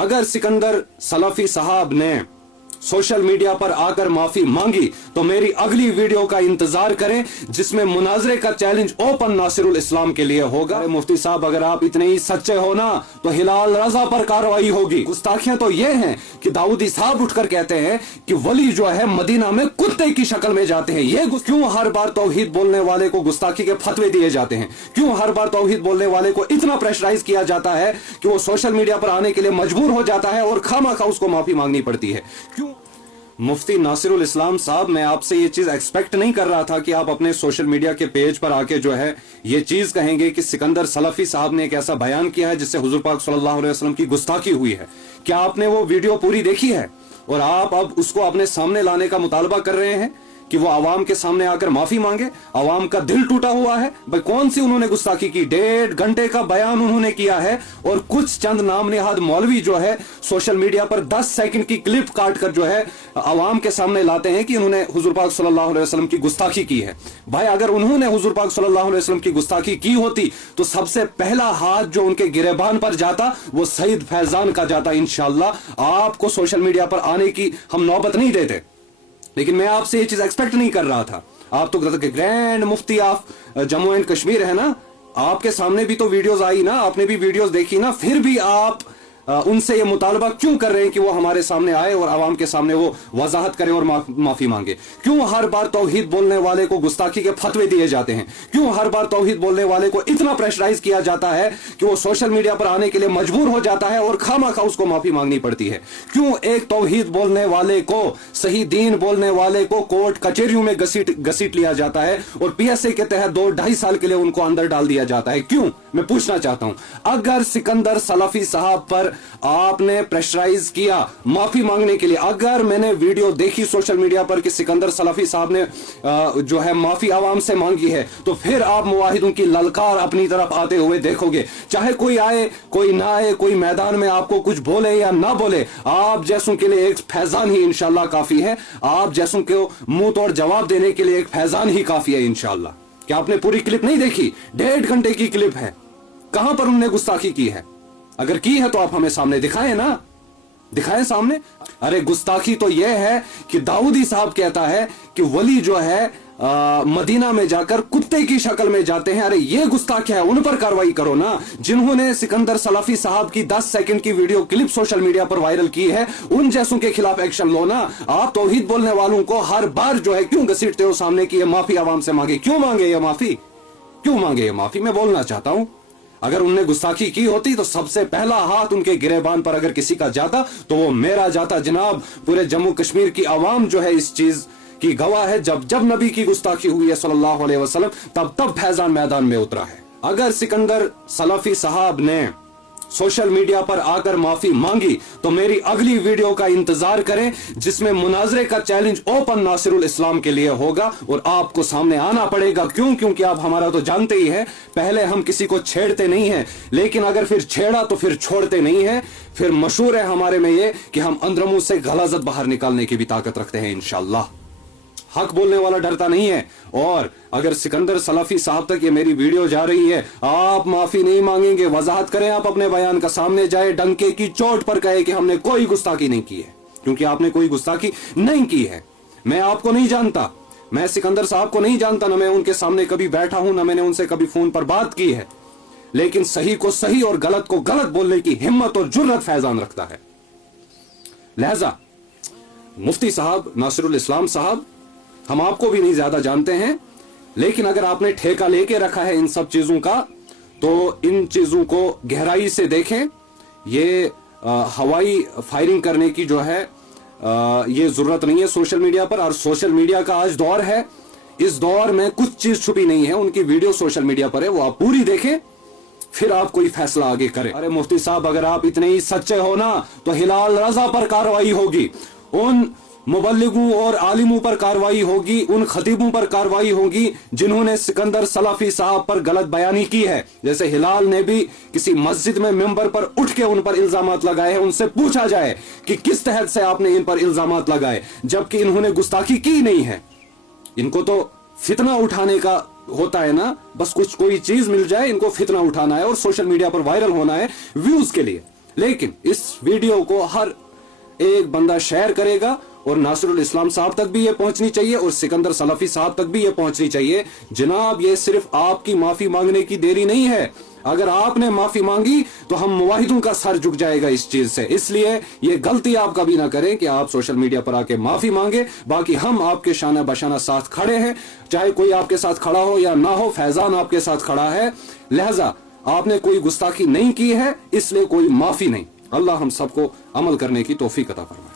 अगर सिकंदर सलाफी साहब ने सोशल मीडिया पर आकर माफी मांगी तो मेरी अगली वीडियो का इंतजार करें जिसमें मुनाजरे का चैलेंज ओपन नासिरुल इस्लाम के लिए होगा। अरे मुफ्ती साहब अगर आप इतने ही सच्चे हो ना तो हिलाल रजा पर कार्रवाई होगी। गुस्ताखियां तो ये हैं कि दाऊदी साहब उठकर कहते हैं कि वली जो है मदीना में कुत्ते की शक्ल में जाते हैं। ये क्यों हर बार तौहीद बोलने वाले को गुस्ताखी के फतवे दिए जाते हैं? क्यों हर बार तौहीद बोलने वाले को इतना प्रेशराइज किया जाता है कि वो सोशल मीडिया पर आने के लिए मजबूर हो जाता है और खामखा उसको माफी मांगनी पड़ती है? क्यों? मुफ्ती नासिरुल इस्लाम साहब, मैं आपसे ये चीज एक्सपेक्ट नहीं कर रहा था कि आप अपने सोशल मीडिया के पेज पर आके जो है ये चीज कहेंगे कि सिकंदर सलाफी साहब ने एक ऐसा बयान किया है जिससे हुजूर पाक सल्लल्लाहु अलैहि वसल्लम की गुस्ताखी हुई है। क्या आपने वो वीडियो पूरी देखी है और आप अब उसको अपने सामने लाने का मुतालबा कर रहे हैं कि वो आवाम के सामने आकर माफी मांगे? आवाम का दिल टूटा हुआ है। भाई कौन सी उन्होंने गुस्ताखी की? 1.5 घंटे का बयान उन्होंने किया है और कुछ चंद नाम निहाद मौलवी जो है सोशल मीडिया पर 10 सेकंड की क्लिप काट कर जो है आवाम के सामने लाते हैं कि उन्होंने हुजूर पाक सल्लल्लाहु अलैहि वसल्लम की गुस्ताखी की है। भाई अगर उन्होंने हुजूर पाक सल्लल्लाहु अलैहि वसल्लम की गुस्ताखी की होती तो सबसे पहला हाथ जो उनके गिरेबान पर जाता वो सईद फैजान का जाता। इंशाअल्लाह आपको सोशल मीडिया पर आने की हम नौबत नहीं देते, लेकिन मैं आपसे ये चीज एक्सपेक्ट नहीं कर रहा था। आप तो grand Mufti of Jammu and Kashmir है ना, आपके सामने भी तो वीडियोस आई ना, आपने भी वीडियोस देखी ना, फिर भी आप उनसे ये मुतालबा क्यों कर रहे हैं कि वो हमारे सामने आए और आवाम के सामने वो वजाहत करे और माफी मांगे? क्यों हर बार तौहीद बोलने वाले को गुस्ताखी के फतवे दिए जाते हैं? क्यों हर बार तौहीद बोलने वाले को इतना प्रेशराइज किया जाता है कि वो सोशल मीडिया पर आने के लिए मजबूर हो जाता है और खामखा उसको माफी मांगनी पड़ती है? क्यों एक तौहीद बोलने वाले को, सही दीन बोलने वाले को कोर्ट कचहरियों में घसीट लिया जाता है और PSA के तहत 2-2.5 साल के लिए उनको अंदर डाल दिया जाता है? क्यों? मैं पूछना चाहता हूं। अगर सिकंदर सलाफी साहब पर आपने प्रेशराइज किया माफी मांगने के लिए, अगर मैंने वीडियो देखी सोशल मीडिया पर कि सिकंदर सलाफी साहब ने जो है माफी आवाम से मांगी है, तो फिर आप मुवाहिदों की ललकार अपनी तरफ आते हुए देखोगे। चाहे कोई आए कोई ना आए, कोई मैदान में आपको कुछ बोले या ना बोले, आप जैसों के लिए एक फैजान ही इंशाल्लाह काफी है। आप जैसों को मुंह तोड़ जवाब देने के लिए एक फैजान ही काफी है इंशाल्लाह। क्या आपने पूरी क्लिप नहीं देखी? 1.5 घंटे की क्लिप है। कहां पर उन्होंने गुस्ताखी की है? अगर की है तो आप हमें सामने दिखाएं ना, दिखाएं सामने। अरे गुस्ताखी तो यह है कि दाऊदी साहब कहता है कि वली जो है मदीना में जाकर कुत्ते की शक्ल में जाते हैं। अरे ये गुस्ताखी है, उन पर कार्रवाई करो ना। जिन्होंने सिकंदर सलाफी साहब की 10 सेकंड की वीडियो क्लिप सोशल मीडिया पर वायरल की है, उन जैसों के खिलाफ एक्शन लो ना। आप तौहीद बोलने वालों को हर बार जो है क्यों घसीटते हो सामने की ये माफी आवाम से मांगे? क्यों मांगे ये माफी? क्यों मांगे ये माफी? मैं बोलना चाहता हूं अगर उनने गुस्ताखी की होती तो सबसे पहला हाथ उनके गिरेबान पर अगर किसी का जाता तो वो मेरा जाता। जनाब पूरे जम्मू कश्मीर की आवाम जो है इस चीज की गवाह है। जब जब नबी की गुस्ताखी हुई है सल्लल्लाहु अलैहि वसल्लम, तब तब फैजान मैदान में उतरा है। अगर सिकंदर सलाफी साहब ने सोशल मीडिया पर आकर माफी मांगी तो मेरी अगली वीडियो का इंतजार करें जिसमें मुनाजरे का चैलेंज ओपन नासिरुल इस्लाम के लिए होगा और आपको सामने आना पड़ेगा। क्यों? क्योंकि आप हमारा तो जानते ही हैं, पहले हम किसी को छेड़ते नहीं हैं, लेकिन अगर फिर छेड़ा तो फिर छोड़ते नहीं हैं। फिर मशहूर है हमारे में ये कि हम अंदरमुंह से गलाजत बाहर निकालने की भी ताकत रखते हैं इंशाअल्लाह। हक बोलने वाला डरता नहीं है। और अगर सिकंदर सलाफी साहब तक ये मेरी वीडियो जा रही है, आप माफी नहीं मांगेंगे, वजाहत करें आप अपने बयान का, सामने जाए डंके की चोट पर कहे कि हमने कोई गुस्ताखी नहीं की है, क्योंकि आपने कोई गुस्ताखी नहीं की है। मैं आपको नहीं जानता, मैं सिकंदर साहब को नहीं जानता, ना मैं उनके सामने कभी बैठा हूं, ना मैंने उनसे कभी फोन पर बात की है, लेकिन सही को सही और गलत को गलत बोलने की हिम्मत और जुर्रत फैजान रखता है। लिहाजा मुफ्ती साहब नासिरुल इस्लाम साहब, हम आपको भी नहीं ज्यादा जानते हैं, लेकिन अगर आपने ठेका लेके रखा है इन सब चीजों का तो इन चीजों को गहराई से देखें। ये हवाई फायरिंग करने की जो है ये जरूरत नहीं है सोशल मीडिया पर। और सोशल मीडिया का आज दौर है, इस दौर में कुछ चीज छुपी नहीं है। उनकी वीडियो सोशल मीडिया पर है, वो आप पूरी देखें, फिर आप कोई फैसला आगे करें। अरे मुफ्ती साहब अगर आप इतने ही सच्चे हो ना तो हिलाल रजा पर कार्रवाई होगी, उन मुबल्लिगों और आलिमों पर कार्रवाई होगी, उन खतीबों पर कार्रवाई होगी जिन्होंने सिकंदर सलाफी साहब पर गलत बयानी की है। जैसे हिलाल ने भी किसी मस्जिद में मिंबर पर उठ के उन पर इल्जामात लगाए हैं, उनसे पूछा जाए कि किस तहत से आपने इन पर इल्जामात लगाए, जबकि इन्होंने गुस्ताखी की नहीं है। इनको तो फितना उठाने का होता है ना, बस कुछ कोई चीज मिल जाए इनको फितना उठाना है और सोशल मीडिया पर वायरल होना है व्यूज के लिए। लेकिन इस वीडियो को हर एक बंदा शेयर करेगा और नासिरुल इस्लाम साहब तक भी ये पहुंचनी चाहिए और सिकंदर सलफी साहब तक भी ये पहुंचनी चाहिए। जनाब, ये सिर्फ आपकी माफी मांगने की देरी नहीं है। अगर आपने माफी मांगी तो हम मुवाहिदों का सर झुक जाएगा इस चीज से। इसलिए ये गलती आप कभी ना करें कि आप सोशल मीडिया पर आके माफी मांगे। बाकी हम आपके शाना बशाना साथ खड़े हैं, चाहे कोई आपके साथ खड़ा हो या ना हो। फैजान आपके साथ खड़ा है, लिहाजा आपने कोई गुस्ताखी नहीं की है, इसलिए कोई माफी नहीं। अल्लाह हम सबको अमल करने की तौफीक अता फरमाए।